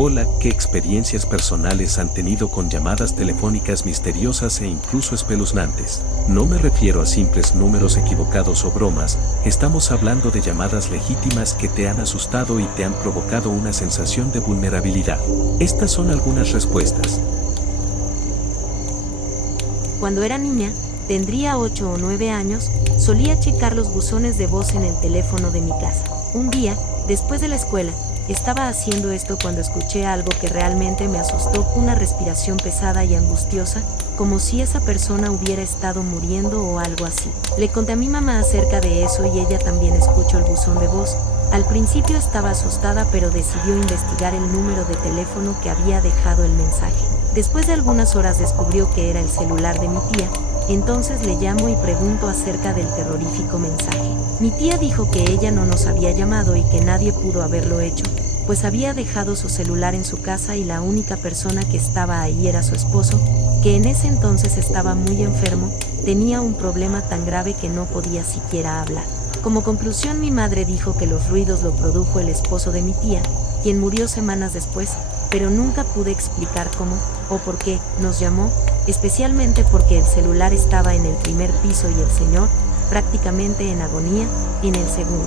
Hola, ¿qué experiencias personales han tenido con llamadas telefónicas misteriosas e incluso espeluznantes? No me refiero a simples números equivocados o bromas, estamos hablando de llamadas legítimas que te han asustado y te han provocado una sensación de vulnerabilidad. Estas son algunas respuestas. Cuando era niña, tendría 8 o 9 años, solía checar los buzones de voz en el teléfono de mi casa. Un día, después de la escuela, estaba haciendo esto cuando escuché algo que realmente me asustó, una respiración pesada y angustiosa, como si esa persona hubiera estado muriendo o algo así. Le conté a mi mamá acerca de eso y ella también escuchó el buzón de voz. Al principio estaba asustada, pero decidió investigar el número de teléfono que había dejado el mensaje. Después de algunas horas descubrió que era el celular de mi tía. Entonces le llamo y pregunto acerca del terrorífico mensaje. Mi tía dijo que ella no nos había llamado y que nadie pudo haberlo hecho, pues había dejado su celular en su casa y la única persona que estaba ahí era su esposo, que en ese entonces estaba muy enfermo, tenía un problema tan grave que no podía siquiera hablar. Como conclusión, mi madre dijo que los ruidos lo produjo el esposo de mi tía, quien murió semanas después, pero nunca pude explicar cómo o por qué nos llamó, especialmente porque el celular estaba en el primer piso y el señor, prácticamente en agonía, en el segundo.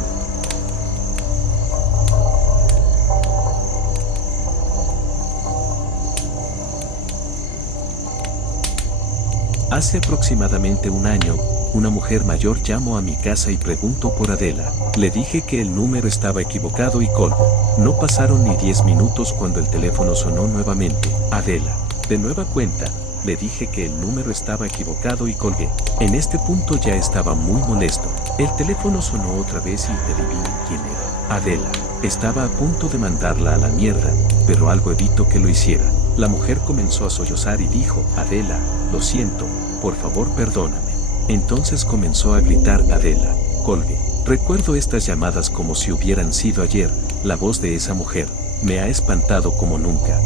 Hace aproximadamente un año, una mujer mayor llamó a mi casa y preguntó por Adela. Le dije que el número estaba equivocado y colgó. No pasaron ni 10 minutos cuando el teléfono sonó nuevamente. Adela. De nueva cuenta, le dije que el número estaba equivocado y colgué. En este punto ya estaba muy molesto. El teléfono sonó otra vez y adivinen quién era. Adela. Estaba a punto de mandarla a la mierda, pero algo evitó que lo hiciera. La mujer comenzó a sollozar y dijo: Adela, lo siento, por favor perdóname. Entonces comenzó a gritar: Adela, colgue. Recuerdo estas llamadas como si hubieran sido ayer. La voz de esa mujer me ha espantado como nunca.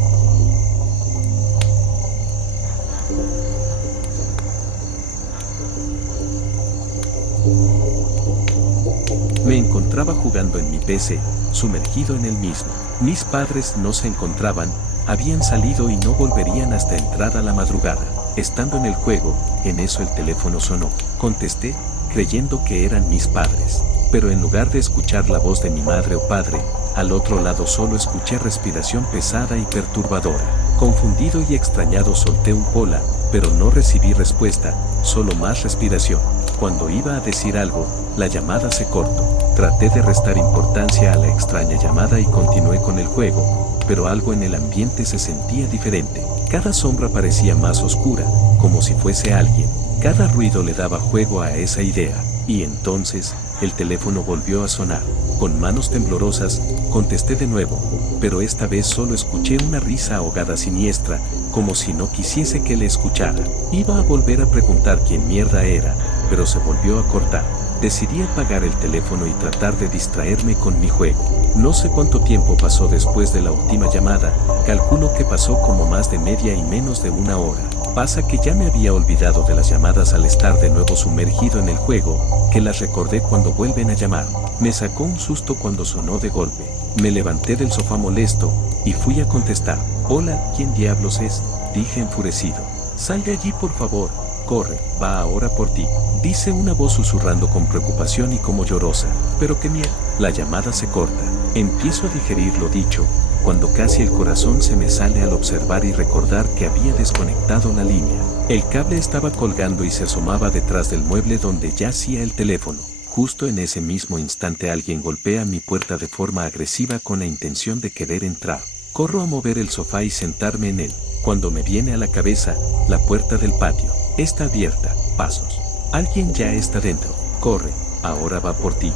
Me encontraba jugando en mi PC, sumergido en el mismo. Mis padres no se encontraban, habían salido y no volverían hasta entrada la madrugada. Estando en el juego, en eso el teléfono sonó. Contesté, creyendo que eran mis padres. Pero en lugar de escuchar la voz de mi madre o padre, al otro lado solo escuché respiración pesada y perturbadora. Confundido y extrañado solté un hola, pero no recibí respuesta, solo más respiración. Cuando iba a decir algo, la llamada se cortó. Traté de restar importancia a la extraña llamada y continué con el juego, pero algo en el ambiente se sentía diferente. Cada sombra parecía más oscura, como si fuese alguien. Cada ruido le daba juego a esa idea, y entonces, el teléfono volvió a sonar. Con manos temblorosas, contesté de nuevo, pero esta vez solo escuché una risa ahogada siniestra, como si no quisiese que le escuchara. Iba a volver a preguntar quién mierda era, pero se volvió a cortar. Decidí apagar el teléfono y tratar de distraerme con mi juego. No sé cuánto tiempo pasó después de la última llamada, calculo que pasó como más de media y menos de una hora. Pasa que ya me había olvidado de las llamadas al estar de nuevo sumergido en el juego, que las recordé cuando vuelven a llamar. Me sacó un susto cuando sonó de golpe. Me levanté del sofá molesto, y fui a contestar. Hola, ¿quién diablos es? Dije enfurecido. Sal de allí por favor. Corre, va ahora por ti, dice una voz susurrando con preocupación y como llorosa. Pero qué mierda. La llamada se corta. Empiezo a digerir lo dicho, cuando casi el corazón se me sale al observar y recordar que había desconectado la línea. El cable estaba colgando y se asomaba detrás del mueble donde yacía el teléfono. Justo en ese mismo instante alguien golpea mi puerta de forma agresiva con la intención de querer entrar. Corro a mover el sofá y sentarme en él, cuando me viene a la cabeza la puerta del patio. Está abierta. Pasos. Alguien ya está dentro. Corre, ahora va por ti.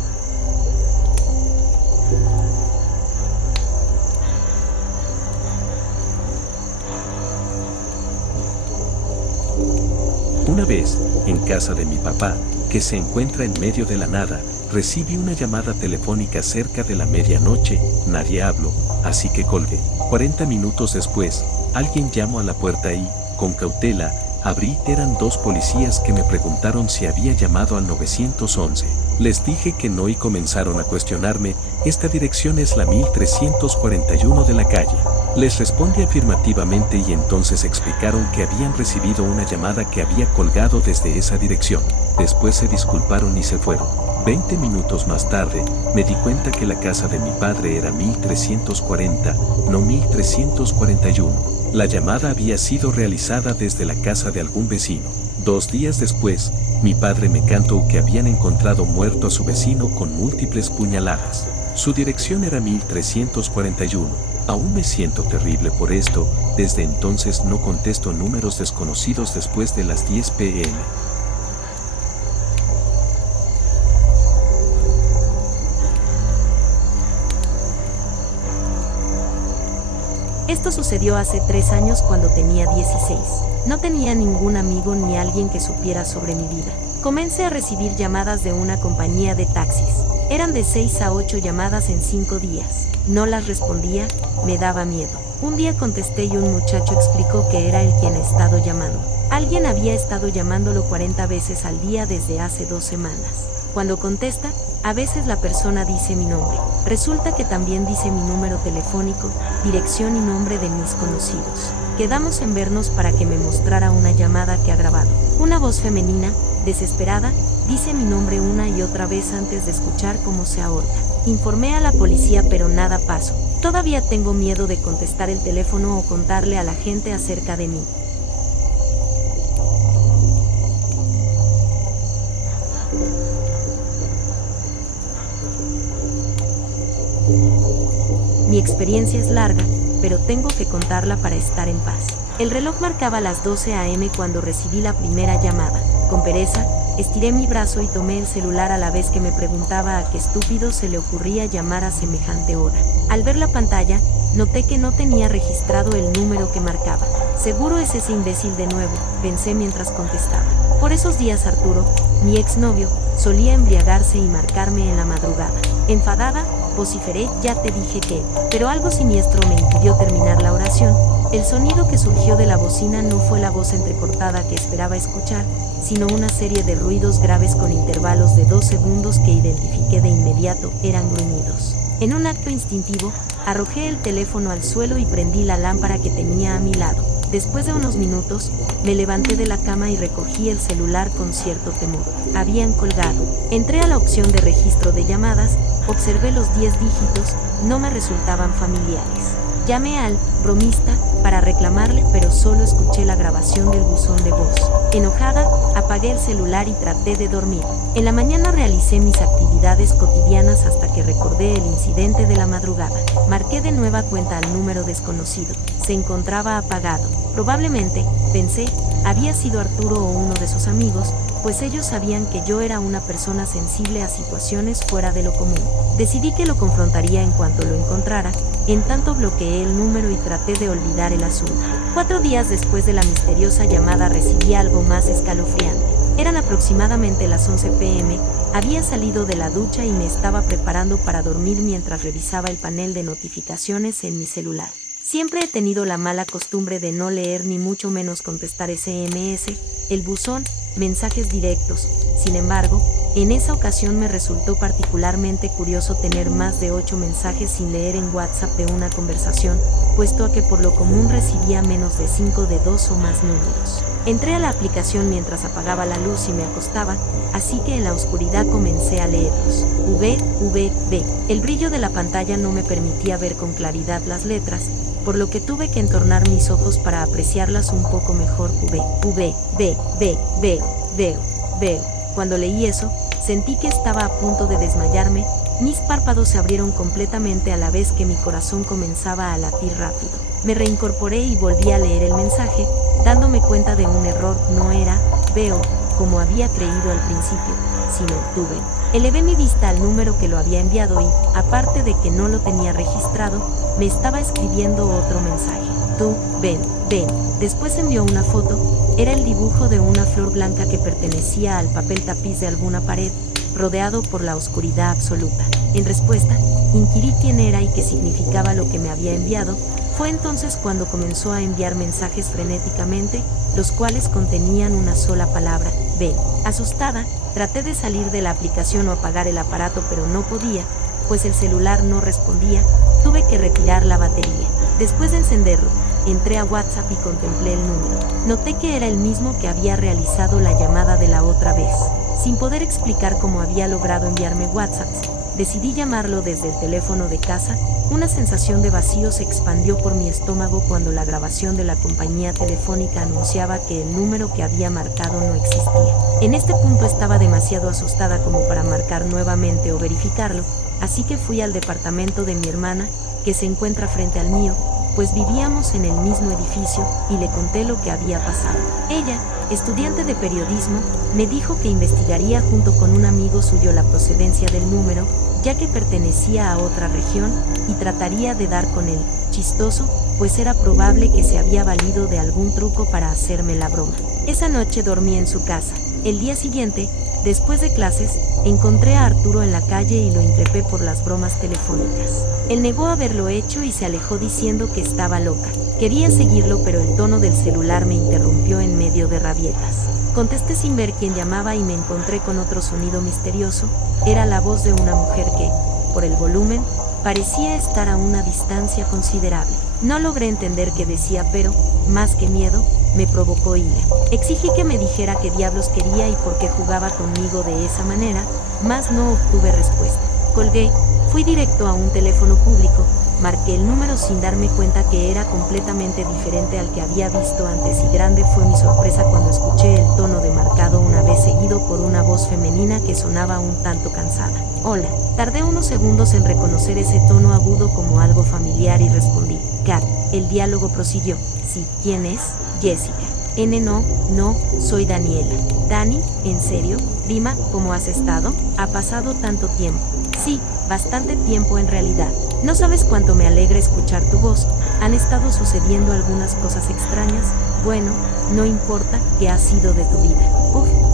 Una vez, en casa de mi papá, que se encuentra en medio de la nada, recibí una llamada telefónica cerca de la medianoche. Nadie habló, así que colgué. 40 minutos después, alguien llamó a la puerta y, con cautela, abrí. Eran dos policías que me preguntaron si había llamado al 911. Les dije que no y comenzaron a cuestionarme. Esta dirección es la 1341 de la calle Les respondí afirmativamente y entonces explicaron que habían recibido una llamada que había colgado desde esa dirección. Después se disculparon y se fueron. 20 minutos más tarde, me di cuenta que la casa de mi padre era 1340, no 1341. La llamada había sido realizada desde la casa de algún vecino. 2 días después, mi padre me contó que habían encontrado muerto a su vecino con múltiples puñaladas. Su dirección era 1341. Aún me siento terrible por esto, desde entonces no contesto números desconocidos después de las 10 p.m. Esto sucedió hace 3 años cuando tenía 16. No tenía ningún amigo ni alguien que supiera sobre mi vida. Comencé a recibir llamadas de una compañía de taxis. Eran de 6 a 8 llamadas en 5 días. No las respondía, me daba miedo. Un día contesté y un muchacho explicó que era él quien ha estado llamando. Alguien había estado llamándolo 40 veces al día desde hace 2 semanas. Cuando contesta, a veces la persona dice mi nombre. Resulta que también dice mi número telefónico, dirección y nombre de mis conocidos. Quedamos en vernos para que me mostrara una llamada que ha grabado. Una voz femenina, desesperada, dice mi nombre una y otra vez antes de escuchar cómo se ahorca. Informé a la policía pero nada pasó. Todavía tengo miedo de contestar el teléfono o contarle a la gente acerca de mí. Mi experiencia es larga, pero tengo que contarla para estar en paz. El reloj marcaba las 12 a.m. cuando recibí la primera llamada. Con pereza, estiré mi brazo y tomé el celular a la vez que me preguntaba a qué estúpido se le ocurría llamar a semejante hora. Al ver la pantalla, noté que no tenía registrado el número que marcaba. Seguro es ese imbécil de nuevo, pensé mientras contestaba. Por esos días Arturo, mi exnovio, solía embriagarse y marcarme en la madrugada. Enfadada, vociferé, ya te dije que, pero algo siniestro me impidió terminar la oración. El sonido que surgió de la bocina no fue la voz entrecortada que esperaba escuchar, sino una serie de ruidos graves con intervalos de 2 segundos que identifiqué de inmediato, eran gruñidos. En un acto instintivo, arrojé el teléfono al suelo y prendí la lámpara que tenía a mi lado. Después de unos minutos, me levanté de la cama y recogí el celular con cierto temor. Habían colgado. Entré a la opción de registro de llamadas, observé los 10 dígitos, no me resultaban familiares. Llamé al bromista para reclamarle, pero solo escuché la grabación del buzón de voz. Enojada, apagué el celular y traté de dormir. En la mañana realicé mis actividades cotidianas hasta que recordé el incidente de la madrugada. Marqué de nueva cuenta al número desconocido. Se encontraba apagado. Probablemente, pensé, había sido Arturo o uno de sus amigos, pues ellos sabían que yo era una persona sensible a situaciones fuera de lo común. Decidí que lo confrontaría en cuanto lo encontrara, en tanto bloqueé el número y traté de olvidar el asunto. 4 días después de la misteriosa llamada recibí algo más escalofriante. Eran aproximadamente las 11 p.m., había salido de la ducha y me estaba preparando para dormir mientras revisaba el panel de notificaciones en mi celular. Siempre he tenido la mala costumbre de no leer ni mucho menos contestar SMS, el buzón, mensajes directos. Sin embargo, en esa ocasión me resultó particularmente curioso tener más de 8 mensajes sin leer en WhatsApp de una conversación, puesto a que por lo común recibía menos de 5 de 2 o más números. Entré a la aplicación mientras apagaba la luz y me acostaba, así que en la oscuridad comencé a leerlos. V. El brillo de la pantalla no me permitía ver con claridad las letras, por lo que tuve que entornar mis ojos para apreciarlas un poco mejor. Veo. Cuando leí eso, sentí que estaba a punto de desmayarme, mis párpados se abrieron completamente a la vez que mi corazón comenzaba a latir rápido. Me reincorporé y volví a leer el mensaje, dándome cuenta de un error. No era veo, como había creído al principio, sino tuve. Elevé mi vista al número que lo había enviado y, aparte de que no lo tenía registrado, me estaba escribiendo otro mensaje. Tú, ven. Después envió una foto, era el dibujo de una flor blanca que pertenecía al papel tapiz de alguna pared, rodeado por la oscuridad absoluta. En respuesta, inquirí quién era y qué significaba lo que me había enviado. Fue entonces cuando comenzó a enviar mensajes frenéticamente, los cuales contenían una sola palabra, ven. Asustada, traté de salir de la aplicación o apagar el aparato, pero no podía, pues el celular no respondía, tuve que retirar la batería. Después de encenderlo, entré a WhatsApp y contemplé el número. Noté que era el mismo que había realizado la llamada de la otra vez. Sin poder explicar cómo había logrado enviarme WhatsApps, decidí llamarlo desde el teléfono de casa. Una sensación de vacío se expandió por mi estómago cuando la grabación de la compañía telefónica anunciaba que el número que había marcado no existía. En este punto estaba demasiado asustada como para marcar nuevamente o verificarlo, así que fui al departamento de mi hermana, que se encuentra frente al mío, pues vivíamos en el mismo edificio, y le conté lo que había pasado. Ella, estudiante de periodismo, me dijo que investigaría junto con un amigo suyo la procedencia del número, ya que pertenecía a otra región, y trataría de dar con él. Chistoso, pues era probable que se había valido de algún truco para hacerme la broma. Esa noche dormí en su casa. El día siguiente, después de clases, encontré a Arturo en la calle y lo increpé por las bromas telefónicas. Él negó haberlo hecho y se alejó diciendo que estaba loca. Quería seguirlo, pero el tono del celular me interrumpió en medio de rabietas. Contesté sin ver quién llamaba y me encontré con otro sonido misterioso. Era la voz de una mujer que, por el volumen, parecía estar a una distancia considerable. No logré entender qué decía, pero, más que miedo, me provocó ira. Exigí que me dijera qué diablos quería y por qué jugaba conmigo de esa manera, mas no obtuve respuesta. Colgué, fui directo a un teléfono público, marqué el número sin darme cuenta que era completamente diferente al que había visto antes, y grande fue mi sorpresa cuando escuché el tono de marcado una vez seguido por una voz femenina que sonaba un tanto cansada. Hola. Tardé unos segundos en reconocer ese tono agudo como algo familiar y respondí, Kat. El diálogo prosiguió. Sí, ¿quién es? Jessica. No, soy Daniela. Dani, ¿en serio? Prima, ¿cómo has estado? ¿Ha pasado tanto tiempo? Sí, bastante tiempo en realidad. No sabes cuánto me alegra escuchar tu voz. Han estado sucediendo algunas cosas extrañas. Bueno, no importa, ¿qué ha sido de tu vida?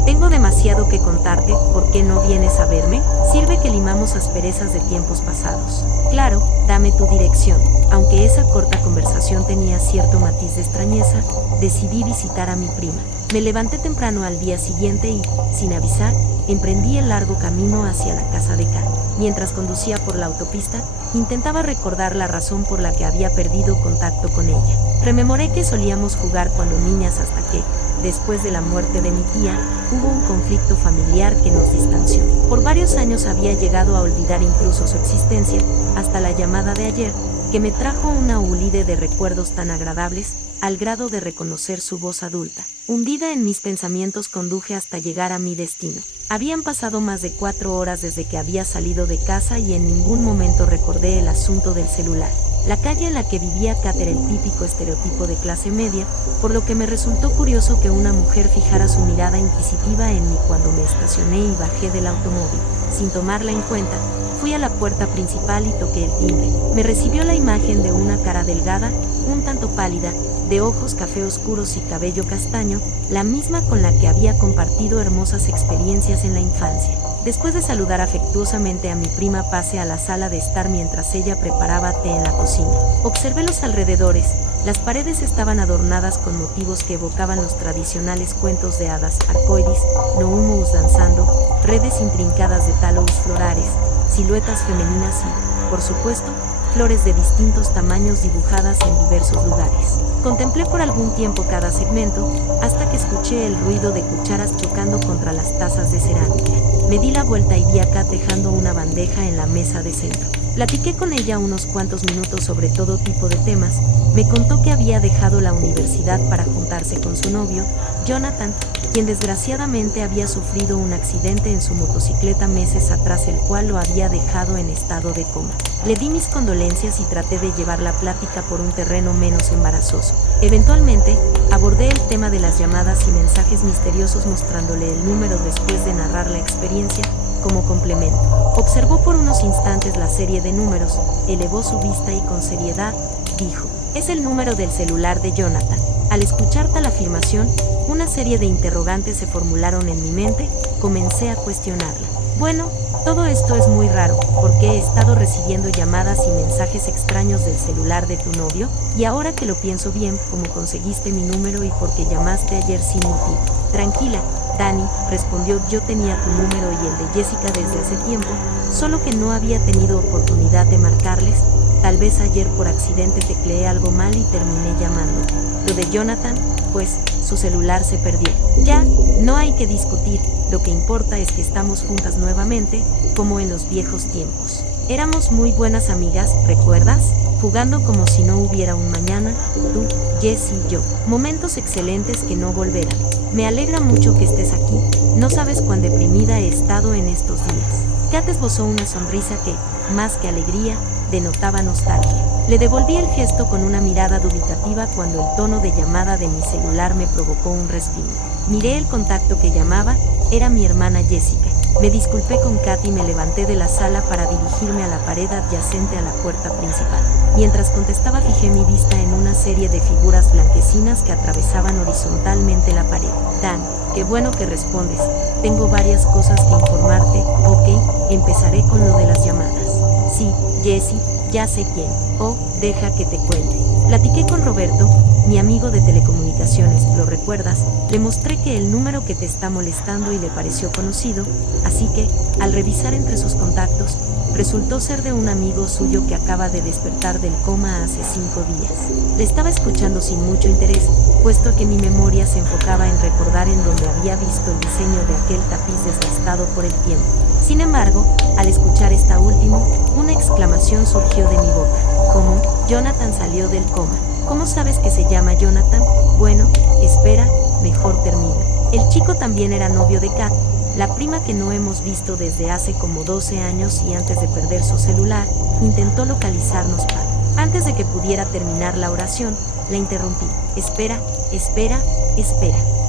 Tengo demasiado que contarte. ¿Por qué no vienes a verme? Sirve que limamos asperezas de tiempos pasados. Claro, dame tu dirección. Aunque esa corta conversación tenía cierto matiz de extrañeza, decidí visitar a mi prima. Me levanté temprano al día siguiente y, sin avisar, emprendí el largo camino hacia la casa de Kat. Mientras conducía por la autopista, intentaba recordar la razón por la que había perdido contacto con ella. Rememoré que solíamos jugar cuando niñas hasta que, después de la muerte de mi tía, hubo un conflicto familiar que nos distanció. Por varios años había llegado a olvidar incluso su existencia, hasta la llamada de ayer, que me trajo una hulida de recuerdos tan agradables, al grado de reconocer su voz adulta. Hundida en mis pensamientos conduje hasta llegar a mi destino. Habían pasado más de 4 horas desde que había salido de casa y en ningún momento recordé el asunto del celular. La calle en la que vivía Kat era el típico estereotipo de clase media, por lo que me resultó curioso que una mujer fijara su mirada inquisitiva en mí cuando me estacioné y bajé del automóvil. Sin tomarla en cuenta, fui a la puerta principal y toqué el timbre. Me recibió la imagen de una cara delgada, un tanto pálida, de ojos café oscuros y cabello castaño, la misma con la que había compartido hermosas experiencias en la infancia. Después de saludar afectuosamente a mi prima, pasé a la sala de estar mientras ella preparaba té en la cocina. Observé los alrededores. Las paredes estaban adornadas con motivos que evocaban los tradicionales cuentos de hadas: arcoíris, noumous danzando, redes intrincadas de talos florales, siluetas femeninas y, por supuesto, flores de distintos tamaños dibujadas en diversos lugares. Contemplé por algún tiempo cada segmento, hasta que escuché el ruido de cucharas chocando contra las tazas de cerámica. Me di la vuelta y vi a Kat dejando una bandeja en la mesa de centro. Platiqué con ella unos cuantos minutos sobre todo tipo de temas. Me contó que había dejado la universidad para juntarse con su novio, Jonathan, quien desgraciadamente había sufrido un accidente en su motocicleta meses atrás, el cual lo había dejado en estado de coma. Le di mis condolencias y traté de llevar la plática por un terreno menos embarazoso. Eventualmente, abordé el tema de las llamadas y mensajes misteriosos, mostrándole el número después de narrar la experiencia, como complemento. Observó por unos instantes la serie de números, elevó su vista y con seriedad, dijo: «Es el número del celular de Jonathan». Al escuchar tal afirmación, una serie de interrogantes se formularon en mi mente. Comencé a cuestionarla. Bueno, Todo esto es muy raro, porque he estado recibiendo llamadas y mensajes extraños del celular de tu novio, y ahora que lo pienso bien, ¿cómo conseguiste mi número y por qué llamaste ayer sin motivo? Tranquila, Dani, respondió, yo tenía tu número y el de Jessica desde hace tiempo, solo que no había tenido oportunidad de marcarles, tal vez ayer por accidente tecleé algo mal y terminé llamando. Lo de Jonathan, pues, su celular se perdió. Ya, no hay que discutir, lo que importa es que estamos juntas nuevamente, como en los viejos tiempos. Éramos muy buenas amigas, ¿recuerdas? Jugando como si no hubiera un mañana, tú, Jess y yo. Momentos excelentes que no volverán. Me alegra mucho que estés aquí, no sabes cuán deprimida he estado en estos días. Kat esbozó una sonrisa que, más que alegría, denotaba nostalgia. Le devolví el gesto con una mirada dubitativa cuando el tono de llamada de mi celular me provocó un respingo. Miré el contacto que llamaba, era mi hermana Jessica. Me disculpé con Kat y me levanté de la sala para dirigirme a la pared adyacente a la puerta principal. Mientras contestaba fijé mi vista en una serie de figuras blanquecinas que atravesaban horizontalmente la pared. Dan, qué bueno que respondes. Tengo varias cosas que informarte. Ok, empezaré con lo de las llamadas. Sí, Jessie, ya sé quién. Oh, deja que te cuente. Platiqué con Roberto, mi amigo de telecomunicaciones, ¿lo recuerdas? Le mostré que el número que te está molestando y le pareció conocido, así que, al revisar entre sus contactos, resultó ser de un amigo suyo que acaba de despertar del coma hace 5 días. Le estaba escuchando sin mucho interés, puesto que mi memoria se enfocaba en recordar en donde había visto el diseño de aquel tapiz desgastado por el tiempo. Sin embargo, al escuchar esta última, una exclamación surgió de mi boca. ¿Cómo? Jonathan salió del coma. ¿Cómo sabes que se llama Jonathan? Bueno, espera, mejor termina. El chico también era novio de Kat, la prima que no hemos visto desde hace como 12 años y antes de perder su celular, intentó localizarnos para. Antes de que pudiera terminar la oración, la interrumpí. Espera.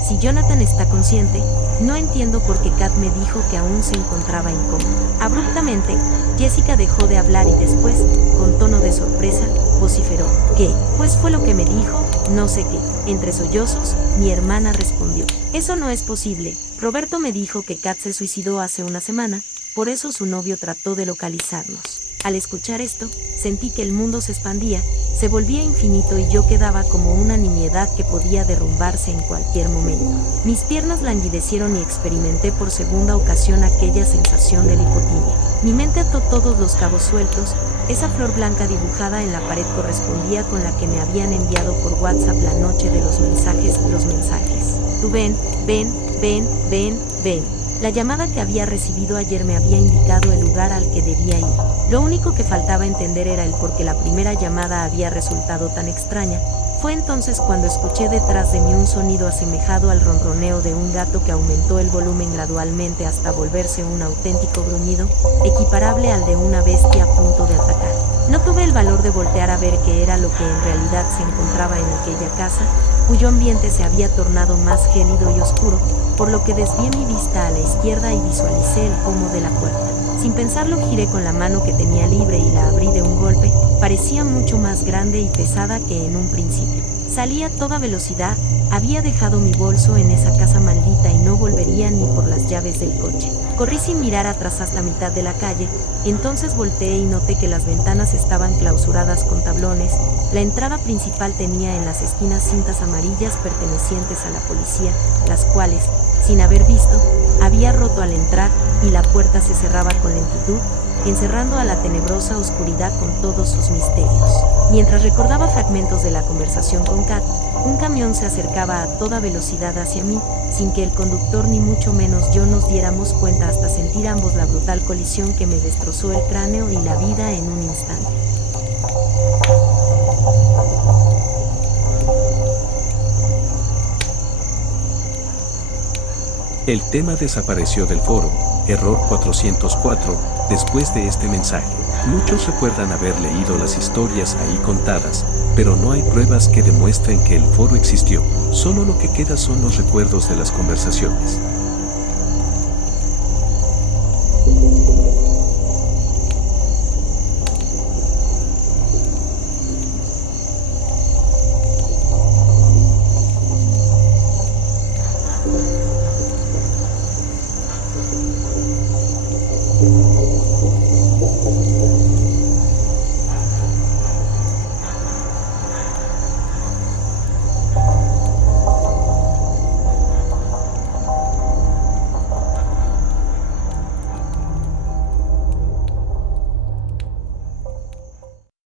Si Jonathan está consciente, no entiendo por qué Kat me dijo que aún se encontraba en coma. Abruptamente, Jessica dejó de hablar y después, con tono de sorpresa, vociferó. ¿Qué? Pues fue lo que me dijo, no sé qué. Entre sollozos, mi hermana respondió. Eso no es posible. Roberto me dijo que Kat se suicidó hace una semana, por eso su novio trató de localizarnos. Al escuchar esto, sentí que el mundo se expandía, se volvía infinito y yo quedaba como una nimiedad que podía derrumbarse en cualquier momento. Mis piernas languidecieron y experimenté por segunda ocasión aquella sensación de lipotimia. Mi mente ató todos los cabos sueltos, esa flor blanca dibujada en la pared correspondía con la que me habían enviado por WhatsApp la noche de los mensajes. Tú ven. La llamada que había recibido ayer me había indicado el lugar al que debía ir. Lo único que faltaba entender era el por qué la primera llamada había resultado tan extraña. Fue entonces cuando escuché detrás de mí un sonido asemejado al ronroneo de un gato que aumentó el volumen gradualmente hasta volverse un auténtico gruñido, equiparable al de una bestia a punto de atacar. No tuve el valor de voltear a ver qué era lo que en realidad se encontraba en aquella casa, cuyo ambiente se había tornado más gélido y oscuro, por lo que desvié mi vista a la izquierda y visualicé el pomo de la puerta. Sin pensarlo giré con la mano que tenía libre y la abrí de un golpe. Parecía mucho más grande y pesada que en un principio. Salí a toda velocidad, había dejado mi bolso en esa casa maldita y no volvería ni por las llaves del coche. Corrí sin mirar atrás hasta mitad de la calle, entonces volteé y noté que las ventanas estaban clausuradas con tablones. La entrada principal tenía en las esquinas cintas amarillas pertenecientes a la policía, las cuales, sin haber visto, había roto al entrar, y la puerta se cerraba con lentitud, encerrando a la tenebrosa oscuridad con todos sus misterios. Mientras recordaba fragmentos de la conversación con Kat, un camión se acercaba a toda velocidad hacia mí, sin que el conductor ni mucho menos yo nos diéramos cuenta hasta sentir ambos la brutal colisión que me destrozó el cráneo y la vida en un instante. El tema desapareció del foro, error 404, después de este mensaje. Muchos recuerdan haber leído las historias ahí contadas, pero no hay pruebas que demuestren que el foro existió. Solo lo que queda son los recuerdos de las conversaciones.